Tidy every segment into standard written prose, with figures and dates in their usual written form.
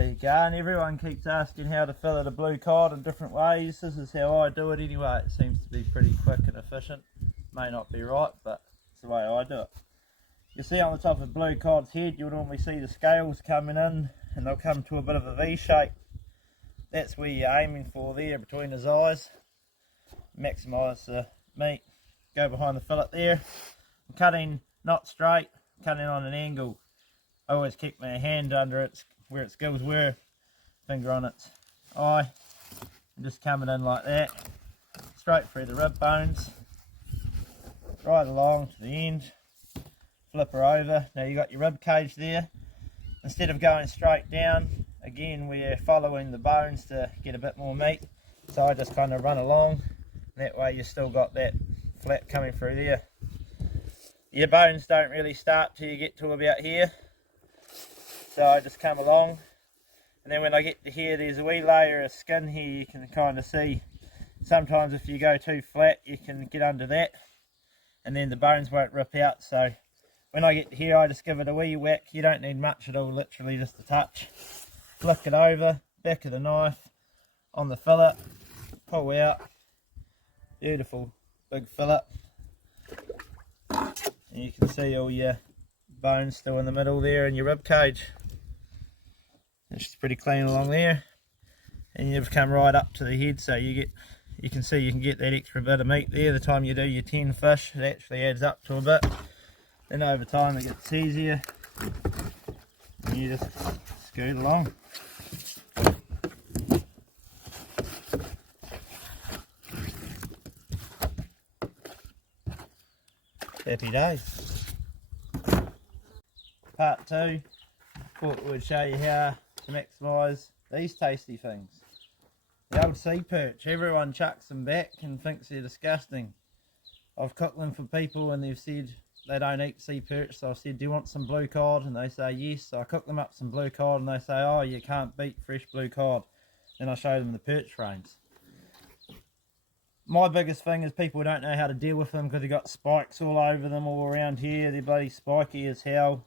There you go, and everyone keeps asking how to fillet a blue cod in different ways. This is how I do it anyway. It seems to be pretty quick and efficient. May not be right, but it's the way I do it. You see on the top of blue cod's head, you'll normally see the scales coming in, and they'll come to a bit of a V shape. That's where you're aiming for there, between his eyes. Maximise the meat. Go behind the fillet there. I'm cutting not straight, cutting on an angle. I always keep my hand under it, where its gills were, finger on its eye, and just coming in like that, straight through the rib bones, right along to the end, flip her over. Now you got your rib cage there. Instead of going straight down, again we're following the bones to get a bit more meat, so I just kind of run along, that way you still got that flat coming through there. Your bones don't really start till you get to about here. So I just come along, and then when I get to here, there's a wee layer of skin here you can kind of see. Sometimes if you go too flat, you can get under that, and then the bones won't rip out. So when I get to here, I just give it a wee whack. You don't need much at all, literally just a touch. Flick it over, back of the knife, on the fillet, pull out. Beautiful big fillet. And you can see all your bones still in the middle there in your rib cage. It's pretty clean along there, and you've come right up to the head, so you can see you can get that extra bit of meat there. The time you do your 10 fish, it actually adds up to a bit. Then over time it gets easier, and you just scoot along. Happy days. Part 2, thought we'd show you how to maximise these tasty things. The old sea perch, everyone chucks them back and thinks they're disgusting. I've cooked them for people and they've said they don't eat sea perch, so I've said, do you want some blue cod? And they say yes. So I cook them up some blue cod and they say, oh, you can't beat fresh blue cod. Then I show them the perch frames. My biggest thing is people don't know how to deal with them because they've got spikes all over them, all around here. They're bloody spiky as hell.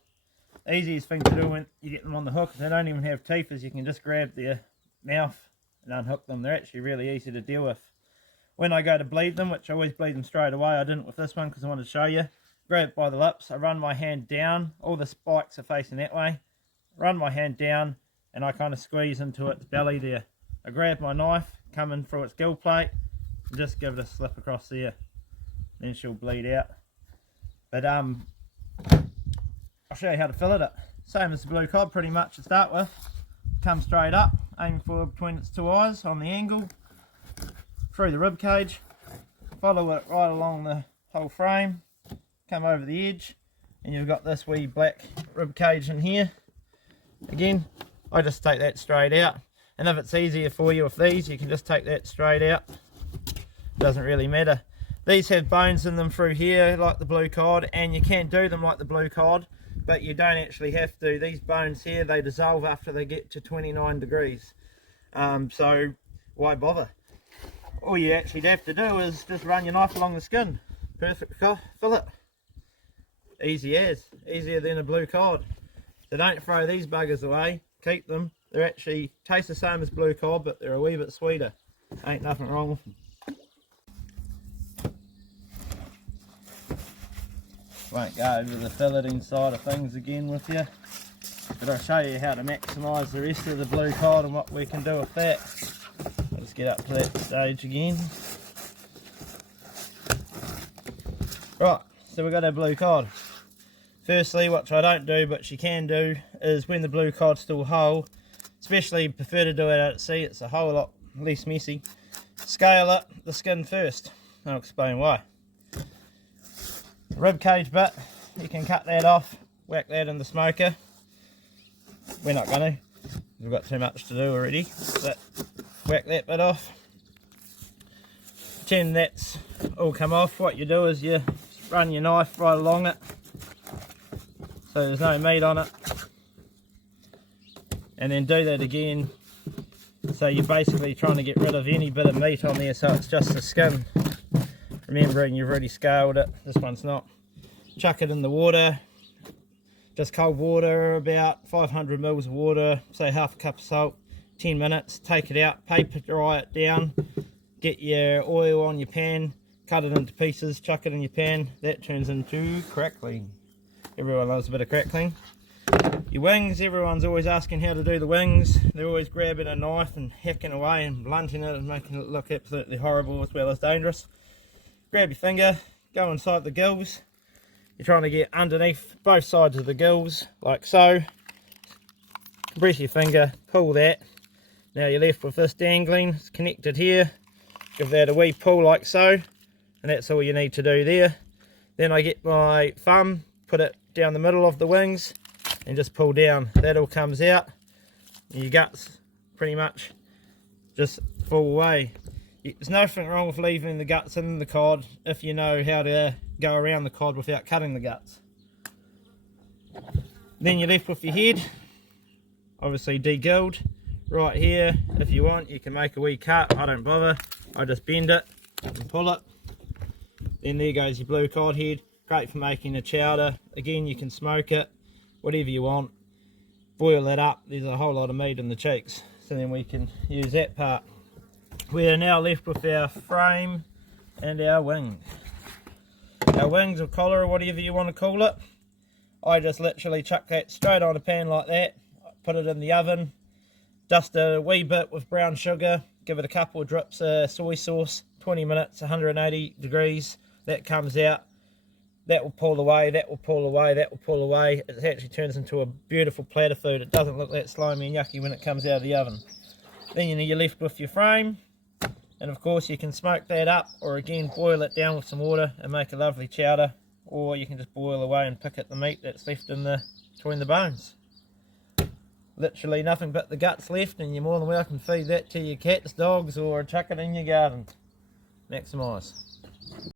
The easiest thing to do when you get them on the hook, they don't even have teeth, is you can just grab their mouth and unhook them. They're actually really easy to deal with. When I go to bleed them, which I always bleed them straight away, I didn't with this one because I wanted to show you. Grab it by the lips, I run my hand down, all the spikes are facing that way. Run my hand down and I kind of squeeze into its belly there. I grab my knife, come in through its gill plate, and just give it a slip across there. Then she'll bleed out. But I'll show you how to fillet it. Same as the blue cod pretty much to start with. Come straight up, aim for between its two eyes on the angle, through the rib cage, follow it right along the whole frame, come over the edge, and you've got this wee black rib cage in here. Again, I just take that straight out, and if it's easier for you with these, you can just take that straight out. Doesn't really matter. These have bones in them through here like the blue cod, and you can do them like the blue cod, but you don't actually have to. These bones here, they dissolve after they get to 29 degrees. So why bother? All you actually have to do is just run your knife along the skin. Perfect fillet. Easy as. Easier than a blue cod. So don't throw these buggers away. Keep them. They're actually taste the same as blue cod, but they're a wee bit sweeter. Ain't nothing wrong with them. Won't go over the filleting side of things again with you, but I'll show you how to maximise the rest of the blue cod and what we can do with that. Let's get up to that stage again. Right, so we've got our blue cod. Firstly, what I don't do but you can do is when the blue cod's still whole, especially prefer to do it out at sea, it's a whole lot less messy. Scale up the skin first. I'll explain why. Rib cage bit, you can cut that off, whack that in the smoker. We're not going to, we've got too much to do already, but whack that bit off. Pretend that's all come off. What you do is you run your knife right along it so there's no meat on it, and then do that again, so you're basically trying to get rid of any bit of meat on there, so it's just the skin. Remembering you've already scaled it, this one's not. Chuck it in the water, Just cold water, about 500 mils of water, say half a cup of salt, 10 minutes, take it out, paper dry it down, get your oil on your pan, cut it into pieces, chuck it in your pan. That turns into crackling. Everyone loves a bit of crackling. Your wings, everyone's always asking how to do the wings. They're always grabbing a knife and hacking away and blunting it and making it look absolutely horrible as well as dangerous. Grab your finger, go inside the gills. You're trying to get underneath both sides of the gills, like so. Compress your finger, pull that. Now you're left with this dangling, it's connected here. Give that a wee pull like so, and that's all you need to do there. Then I get my thumb, put it down the middle of the wings, and just pull down. That all comes out. Your guts pretty much just fall away. There's nothing wrong with leaving the guts in the cod if you know how to go around the cod without cutting the guts. Then you're left with your head, obviously de-gilled. Right here, if you want, you can make a wee cut. I don't bother. I just bend it and pull it. Then there goes your blue cod head. Great for making a chowder. Again, you can smoke it, whatever you want. Boil it up. There's a whole lot of meat in the cheeks, so then we can use that part. We are now left with our frame and our wing. Our wings or collar or whatever you want to call it. I just literally chuck that straight on a pan like that, put it in the oven, dust a wee bit with brown sugar, give it a couple of drips of soy sauce, 20 minutes, 180 degrees. That comes out. That will pull away, that will pull away, that will pull away. It actually turns into a beautiful platter food. It doesn't look that slimy and yucky when it comes out of the oven. Then you're left with your frame. And of course you can smoke that up, or again boil it down with some water and make a lovely chowder, or you can just boil away and pick at the meat that's left in between the bones. Literally nothing but the guts left, and you're more than welcome to feed that to your cats, dogs, or chuck it in your garden. Maximise.